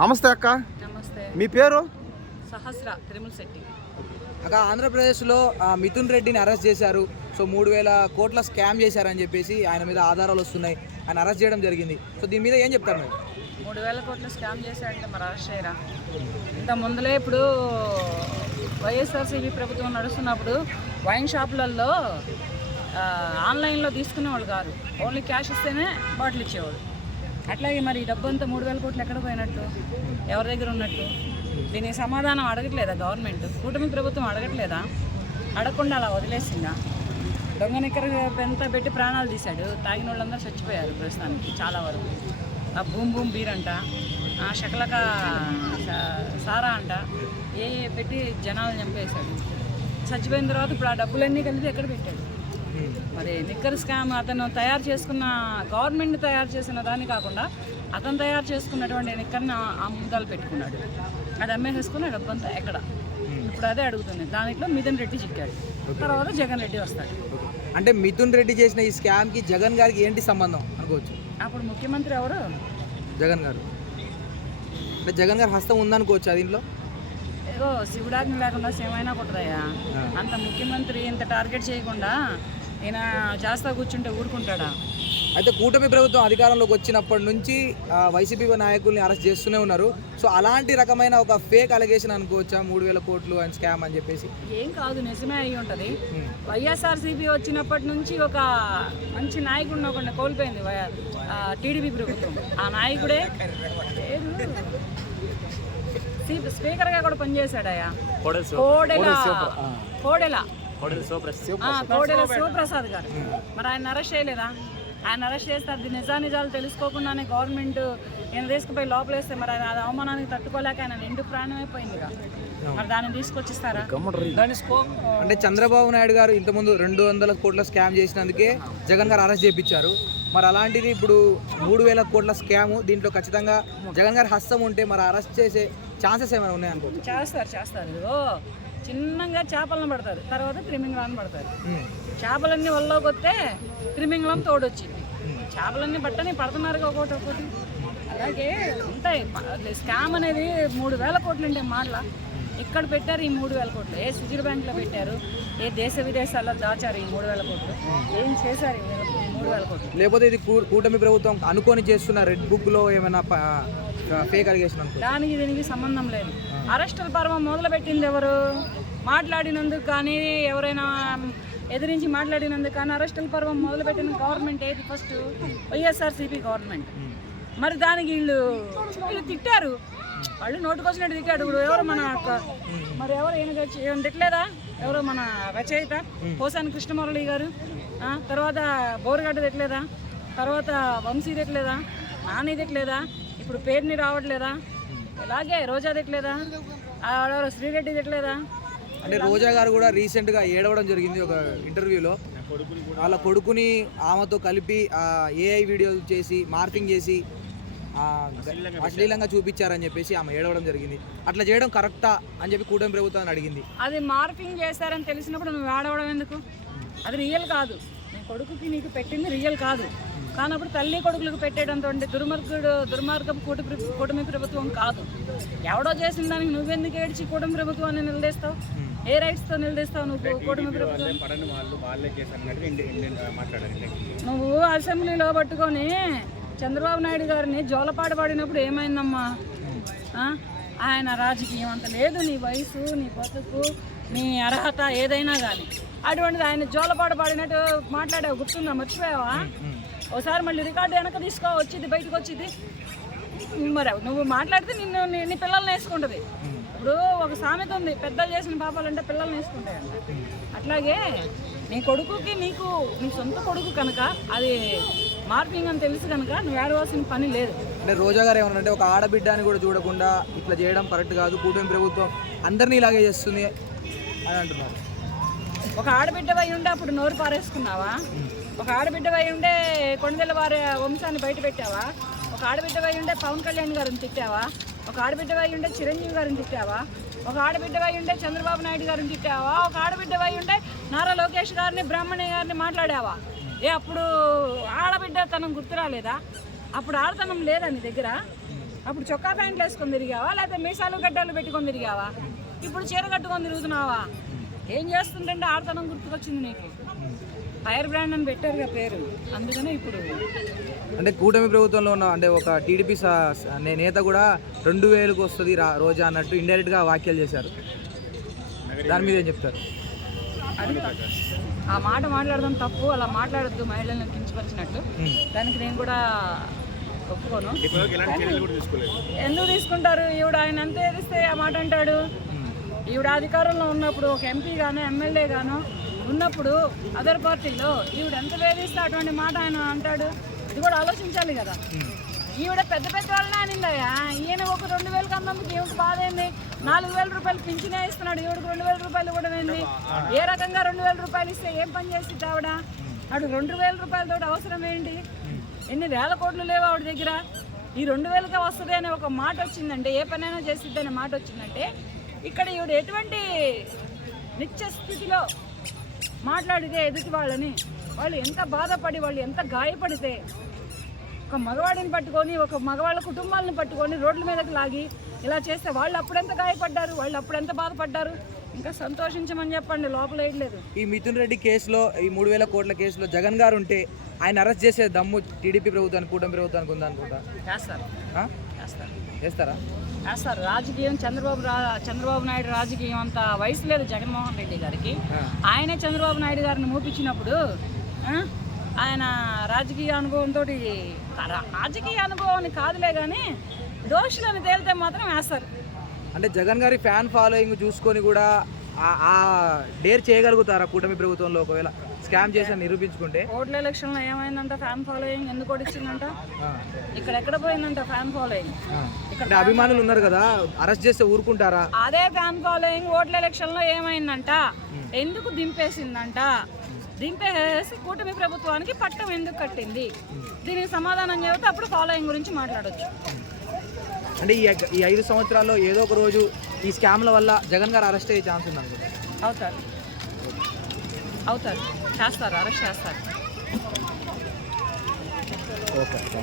నమస్తే అక్క. నమస్తే. మీ పేరు? సహస్ర తిరుమల శెట్టి. అక్క, ఆంధ్రప్రదేశ్లో మిథున్ రెడ్డిని అరెస్ట్ చేశారు. సో 3,000 కోట్ల స్కామ్ చేశారని చెప్పేసి ఆయన మీద ఆధారాలు వస్తున్నాయి. ఆయన అరెస్ట్ చేయడం జరిగింది. సో దీని మీద ఏం చెప్తారు మీరు? 3,000 కోట్ల స్కామ్ చేశారంటే మరి అరెస్ట్ చేయరా? ఇంత ముందులే ఇప్పుడు వైఎస్ఆర్సీపీ ప్రభుత్వం నడుస్తున్నప్పుడు వైన్ షాపులలో ఆన్లైన్లో తీసుకునేవాళ్ళు కాదు, ఓన్లీ క్యాష్ ఇస్తేనే బాటిల్ ఇచ్చేవాడు. అట్లాగే మరి డబ్బు అంతా 3,000 కోట్లు ఎక్కడ పోయినట్టు, ఎవరి దగ్గర ఉన్నట్టు? దీనికి సమాధానం అడగట్లేదా గవర్నమెంట్? కూటమి ప్రభుత్వం అడగట్లేదా? అడగకుండా అలా వదిలేసిందా? దొంగ నిక్కర ఎంత పెట్టి ప్రాణాలు తీశాడు. తాగిన వాళ్ళందరూ చచ్చిపోయారు ప్రస్తుతానికి చాలా వరకు. ఆ బూమ్ బూమ్ బీర్ అంట, శకలక సారా అంట, ఏ పెట్టి జనాలు చంపేశాడు. చచ్చిపోయిన తర్వాత ఇప్పుడు ఆ డబ్బులన్నీ కలిపి ఎక్కడ పెట్టాడు? మరి నిక్కర్ స్కామ్ అతను తయారు చేసుకున్న, గవర్నమెంట్ తయారు చేసిన దాన్ని కాకుండా అతను తయారు చేసుకున్నటువంటి నిక్కర్ని అమ్ముదాలు పెట్టుకున్నాడు. అది అమ్మేసేసుకున్న డబ్బంతా ఎక్కడ? ఇప్పుడు అదే అడుగుతుంది. దాంట్లో మిథున్ రెడ్డి చిక్కాడు, తర్వాత జగన్ రెడ్డి వస్తాడు. అంటే మిథున్ రెడ్డి చేసిన ఈ స్కామ్కి జగన్ గారికి ఏంటి సంబంధం అనుకోవచ్చు? అప్పుడు ముఖ్యమంత్రి ఎవరు? జగన్ గారు. అంటే జగన్ గారు హస్తం ఉందనుకోవచ్చు దీంట్లో? ఏదో శివుడాజ్ఞ లేకుండా సేమైనా కొట్టదయ్యా. అంత ముఖ్యమంత్రి ఇంత టార్గెట్ చేయకుండా ఈయన చేస్తా కూర్చుంటే ఊరుకుంటాడా? అయితే కూటమి ప్రభుత్వం అధికారంలోకి వచ్చినప్పటి నుంచి వైసీపీ నాయకుల్ని అరెస్ట్ చేస్తూనే ఉన్నారు. సో అలాంటి రకమైన ఒక ఫేక్ అలిగేషన్ అనుకోవచ్చా 3,000 కోట్లు అండ్ స్కామ్ అని చెప్పేసి? ఏం కాదు, నిజమే అయ్యి ఉంటుంది. వైఎస్ఆర్సీపీ వచ్చినప్పటి నుంచి ఒక మంచి నాయకుడిని ఒకరిని కోల్పోయింది టీడీపీ ప్రభుత్వం. ఆ నాయకుడే స్పీకర్గా కూడా పనిచేశాడయ్యా, కోడెల శివప్రసాద్ గారు. మరి ఆయన అరెస్ట్ చేయలేదా? ఆయన అరెస్ట్ చేస్తే అది నిజాలు తెలుసుకోకుండానే గవర్నమెంట్ ఈయన తీసుకుపోయి లోపలేస్తే మరి అది అవమానానికి తట్టుకోలేక ఆయన నిండు ప్రాణమైపోయిందిగా. మరి దాన్ని తీసుకొచ్చిస్తారా? అంటే చంద్రబాబు నాయుడు గారు ఇంతకుముందు 200 కోట్ల స్కామ్ చేసినందుకే జగన్ గారు అరెస్ట్ చేయించారు. మరి అలాంటిది ఇప్పుడు 3,000 కోట్ల స్కాము, దీంట్లో ఖచ్చితంగా జగన్ గారి హస్తం ఉంటే మరి అరెస్ట్ చేసే ఛాన్సెస్ ఏమైనా ఉన్నాయనుకో? చేస్తారు. ఇదిగో చిన్నగా చేపలను పడతారు, తర్వాత త్రిమింగళాన్ని పడతారు. చేపలన్నీ వల్లోకి వస్తే త్రిమింగళం తోడొచ్చింది. చేపలన్నీ బట్టని పడుతున్నారు ఒకటి. అలాగే ఉంటాయి. స్కామ్ అనేది 3,000 కోట్లు అంటే మాటల. ఇక్కడ పెట్టారు ఈ 3,000 కోట్లు. ఏ స్విజర్ బ్యాంక్లో పెట్టారు, ఏ దేశ విదేశాల్లో దాచారు ఈ 3,000 కోట్లు. ఏం చేశారు ఈ 3,000 కోట్లు? లేకపోతే ఇది కూటమి ప్రభుత్వం అనుకొని చేస్తున్న రెడ్ బుక్లో ఏమైనా ఫేక్ అలిగేషన్ అనుకో? దానికి దీనికి సంబంధం లేదు. అరెస్టుల పర్వం మొదలుపెట్టింది ఎవరు? మాట్లాడినందుకు కానీ, ఎవరైనా ఎదిరించి మాట్లాడినందుకు కానీ అరెస్టుల పర్వం మొదలుపెట్టిన గవర్నమెంట్ ఏది? First YSRCP government. మరి దానికి వీళ్ళు తిట్టారు, వాళ్ళు నోటుకొచ్చినట్టు తిట్టాడు. ఇప్పుడు ఎవరు మన మరి ఎవరు ఏమైనా తిట్టలేదా? ఎవరు మన రచయిత పోసాని కృష్ణమురళి గారు, తర్వాత బోరుగడ్డ తిట్టలేదా? తర్వాత వంశీ తిట్టలేదా? నాని తిట్టలేదా? ఇప్పుడు పేరుని రావట్లేదా? ఇలాగే రోజా తిట్టలేదా? శ్రీరెడ్డి తిట్టలేదా? అంటే రోజా గారు కూడా రీసెంట్గా ఏడవడం జరిగింది ఒక ఇంటర్వ్యూలో. వాళ్ళ కొడుకుని ఆమెతో కలిపి ఏఐ వీడియోలు చేసి మార్ఫింగ్ చేసి అశ్లీలంగా చూపించారని చెప్పేసి ఆమె ఏడవడం జరిగింది. అట్లా చేయడం కరెక్టా అని చెప్పి కూటమి ప్రభుత్వాన్ని అడిగింది. అది మార్ఫింగ్ చేశారని తెలిసినప్పుడు నువ్వు ఏడవడం ఎందుకు? అది రియల్ కాదు. నీ కొడుకుకి నీకు పెట్టింది రియల్ కాదు. కానప్పుడు తల్లి కొడుకులకు పెట్టేయడంతో దుర్మార్గపు కూటమి ప్రభుత్వం కాదు. ఎవడో చేసిన దానికి నువ్వెందుకు ఏడ్చి కూటమి ప్రభుత్వాన్ని నిలదీస్తావు? ఏ రైట్స్తో నిలదీస్తావు నువ్వు కూటమి ప్రభుత్వం? నువ్వు అసెంబ్లీలో పట్టుకొని చంద్రబాబు నాయుడు గారిని జోలపాట పాడినప్పుడు ఏమైందమ్మా? ఆయన రాజకీయం అంత లేదు, నీ వయసు, నీ బతుకు, నీ అర్హత ఏదైనా కానీ. అటువంటిది ఆయన జోలపాట పాడినట్టు మాట్లాడావు, గుర్తుందా? మర్చిపోయావా? ఒకసారి మళ్ళీ రికార్డు వెనక తీసుకో, వచ్చింది బయటకు వచ్చింది. మరి నువ్వు మాట్లాడితే నీ పిల్లల్ని వేసుకుంటుంది. ఇప్పుడు ఒక సామెత ఉంది, పెద్దలు చేసిన పాపాలంటే పిల్లల్ని వేసుకుంటాయంట. అట్లాగే నీ కొడుకుకి నీకు నీ సొంత కొడుకు కనుక అది మార్పింగ్ అని తెలుసు కనుక నువ్వు ఏడవలసిన పని లేదు. అంటే రోజా గారు ఏమన్నారంటే ఒక ఆడబిడ్డ అని కూడా చూడకుండా ఇట్లా చేయడం కరెక్ట్ కాదు, కూటమి ప్రభుత్వం అందరినీ ఇలాగే చేస్తుంది అని అంటున్నారు. ఒక ఆడబిడ్డ వై ఉండే అప్పుడు నోరు పారేసుకున్నావా? ఒక ఆడబిడ్డ వై ఉండే కొండల వారి వంశాన్ని బయట పెట్టావా? ఒక ఆడబిడ్డ వై ఉండే పవన్ కళ్యాణ్ గారిని తిట్టావా? ఒక ఆడబిడ్డ వై ఉండే చిరంజీవి గారిని తిట్టావా? ఒక ఆడబిడ్డ వై ఉండే చంద్రబాబు నాయుడు గారిని తిట్టావా? ఒక ఆడబిడ్డ వై ఉండే నారా లోకేష్ గారిని, బ్రాహ్మణి గారిని మాట్లాడావా? అప్పుడు ఆడబిడ్డ తనం గుర్తు రాలేదా? అప్పుడు ఆడతనం లేదా నీ దగ్గర? అప్పుడు చొక్కా ప్యాంట్లు వేసుకొని తిరిగావా, లేకపోతే మీసాలు గడ్డలు పెట్టుకొని తిరిగావా? ఇప్పుడు చీర కట్టుకొని తిరుగుతున్నావా? ఏం చేస్తుంటే ఆడతనం గుర్తుకొచ్చింది నీకు. ఫైర్ బ్రాండ్ అని పెట్టారుగా పేరు, అందుకనే ఇప్పుడు అంటే కూటమి ప్రభుత్వంలో ఉన్న అంటే ఒక టీడీపీ నేత కూడా 2000కు వస్తుంది రోజా అన్నట్టు ఇండైరెక్ట్గా వ్యాఖ్యలు చేశారు. దాని మీద ఏం చెప్తారు? అది ఆ మాట మాట్లాడడం తప్పు, అలా మాట్లాడద్దు మహిళలను కించపరిచినట్టు. దానికి నేను కూడా ఒప్పుకోను. ఎందుకు తీసుకుంటారు? ఈవిడ ఆయన ఎంత ఏదిస్తే ఆ మాట అంటాడు. ఈవిడ అధికారంలో ఉన్నప్పుడు ఒక ఎంపీ గానో ఎమ్మెల్యే గానో ఉన్నప్పుడు అదర్ పార్టీలో ఈవిడ ఎంత వేధిస్తే అటువంటి మాట ఆయన అంటాడు. ఇది కూడా ఆలోచించాలి కదా. ఈవిడ పెద్ద పెద్ద వాళ్ళనే అనిందయ్యా. ఈయన ఒక 2000 అన్నందుకు ఈవిడ బాధ ఏంది? 4000 రూపాయలు పింఛనే ఇస్తున్నాడు, ఈవిడకు 2000 రూపాయలు కూడా ఏంది? ఏ రకంగా 2000 రూపాయలు ఇస్తే ఏం పని చేసి ఆవిడ? అటు 2000 రూపాయలతో అవసరం ఏంటి? ఎన్ని వేల కోట్లు లేవు ఆవిడ దగ్గర. ఈ 2000కే వస్తుంది అనే ఒక మాట వచ్చిందంటే, ఏ పనైనా చేసిద్ది అనే మాట వచ్చిందంటే, ఇక్కడ ఈవిడ ఎటువంటి నిత్య స్థితిలో మాట్లాడితే ఎదుటి వాళ్ళని, వాళ్ళు ఎంత బాధపడి, వాళ్ళు ఎంత గాయపడితే, ఒక మగవాడిని పట్టుకొని, ఒక మగవాళ్ళ కుటుంబాలను పట్టుకొని రోడ్ల మీదకి లాగి ఇలా చేస్తే వాళ్ళు అప్పుడెంత గాయపడ్డారు, వాళ్ళు అప్పుడెంత బాధపడ్డారు. ఇంకా సంతోషించమని చెప్పండి, లోపల వేయట్లేదు. ఈ మిథున్ రెడ్డి కేసులో, ఈ 3000 కోట్ల కేసులో జగన్ గారు ఉంటే ఆయన అరెస్ట్ చేసే దమ్ము టీడీపీ ప్రభుత్వానికి, కూటమి ప్రభుత్వానికి ఉందనుకుంటా. చేస్తారా? చేస్తారు. రాజకీయం చంద్రబాబు నాయుడు రాజకీయం అంత వయసు లేదు జగన్మోహన్ రెడ్డి గారికి. ఆయనే చంద్రబాబు నాయుడు గారిని మూపించినప్పుడు ఆయన రాజకీయ అనుభవంతో, రాజకీయ అనుభవాన్ని కాదులే కానీ దోషులను తేలితే మాత్రం వేస్తారు. అంటే జగన్ గారి ఫ్యాన్ ఫాలోయింగ్ చూసుకొని కూడా ఆ డేర్ చేయగలుగుతారా కూటమి ప్రభుత్వంలో ఒకవేళ స్కామ్ చేసి నిరూపించుకుంటే? ఓట్ల ఎలక్షన్లో ఏమైందంట? ఫ్యాన్ ఫాలోయింగ్ ఎందుకు ఓడిచ్చిందంట? ఇక్కడ ఎక్కడ పోయిందంట ఫ్యాన్ ఫాలోయింగ్? ఇక్కడ అభిమానులు ఉన్నారు కదా, అరెస్ట్ చేస్తే ఊరుకుంటారా? అదే ఫ్యాన్ ఫాలోయింగ్ ఓట్ల ఎలక్షన్లో ఏమైందంట? ఎందుకు దింపేసిందంట? దింపేసి కూటమి ప్రభుత్వానికి పట్టం ఎందుకు కట్టింది? దీనికి సమాధానం చెబితే అప్పుడు ఫాలోయింగ్ గురించి మాట్లాడొచ్చు. అంటే ఈ 5 సంవత్సరాల్లో ఏదో ఒక రోజు ఈ స్కామ్ల వల్ల జగన్ గారు అరెస్ట్ అయ్యే ఛాన్స్ ఉంది అనుకుంటా. అవుతారు, చేస్తారు, అరెస్ట్ చేస్తారు. Okay, thank you.